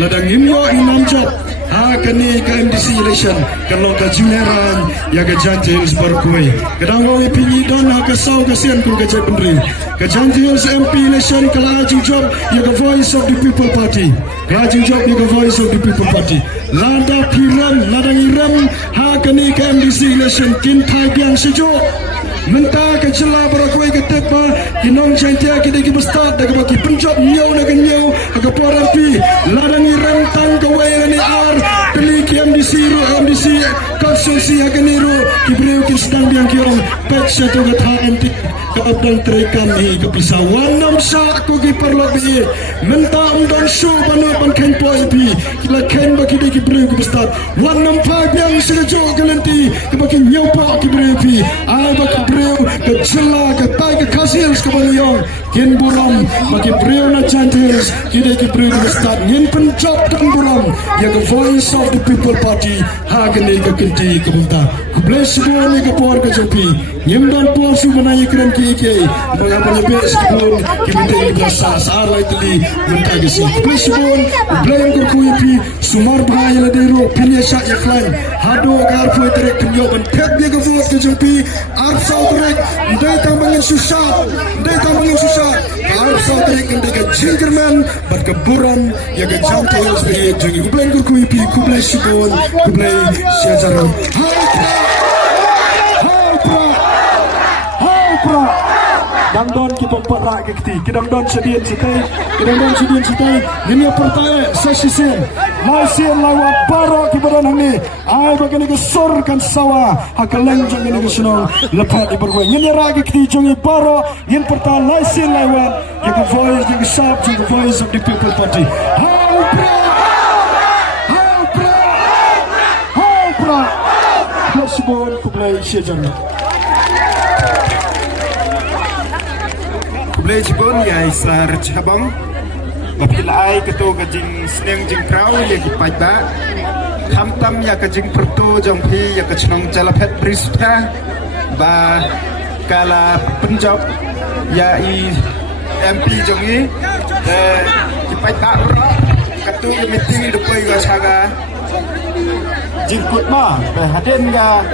ladang imyo inam job kani ka MDC election kalau ka juneran ya ka Jantils berkuai kadang wong pinyi don ka sau ka sian ku ka jependri ka Jantils MP election kala ajing job ya ka voice of the people party ajing job ya ka voice of the people party lada piram ladang iram kani ka MDC election kin thai biang sejo mentah ke celah berakui ke tepa kinong cantia kita ki bestat dak baki penjob nyau nak nyau ke porapi ladangi rentang ke wayani ar teli ki MDC konsensi ageniru ki breu ki sedang biang kiong pet satu ke thanti ke abdang trekan hi ke pisawan nam sa ku ki perlo bi mentah undang show banu pan ken poi bi kila ken baki ki breu ki bestat wan nam pa biang sejo gelenti ke baki nyau pa ki breu bi ai baki ke celah ke tai ke Jantils ke Banyong kin buram bagi breu na Jantils kita ke breu ke start ngin penjob kan buram ya ke voice of the people party hagani ke kenti ke bunta ku bless buan ni ke por ke jopi nyim dan por su menai keren ki mengapa nyebe sebelum kita di biasa sarai teli bunta ke si bless buan blame ke ku pi sumar bahaya la dero pilih syak ya klain hado gar foi trek ke yo ban tek dia ke vote ke jopi arsal trek ndai tambangin susah harus sampai ke Jingerman berkeburan ya ke Jantils be jangi kublai kurkuipi kublai sibon kublai siajaran hai dangdon kita perak ke kiti kidangdon sedian sitai ini pertama sesi sen Malaysian lawat barok ibadah ni ai bagi ni kesorkan sawah hakalang jangan ni kesenong lepat ibarwe ini ragi kiti jangi barok yang pertama Malaysian lawat yang voice yang sharp yang voice of the people party hai pra sebon kublai siajaran Kublai jibon ya islar cabang Mapilai ketu kajing seneng jing krau ya kipajba Tam ya kajing pertu jongpi ya kacnong jalapet berisutha Ba kala penjob ya i MP jongi kipajba ura Katu meeting depai ga saga jingkut ma haden ga